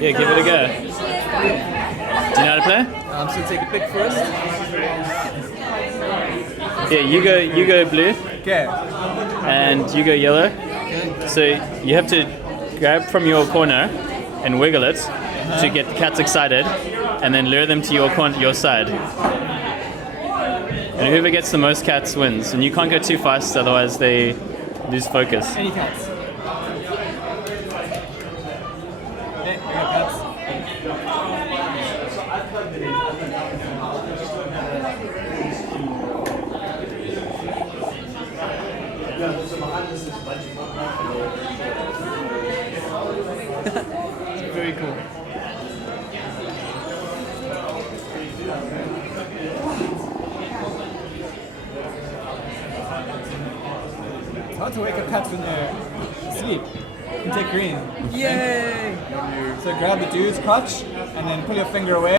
Yeah, give it a go. Do you know how to play? So take a pick first. Yeah, you go blue, Okay. and you go yellow. So you have to grab from your corner and wiggle it to get the cats excited, and then lure them to your side. And whoever gets the most cats wins. And you can't go too fast, otherwise they lose focus. Any cats? Okay, I got cats. It's very cool. It's hard to wake up cats when they're asleep. You can take green. Yay! So grab the dude's crotch and then pull your finger away.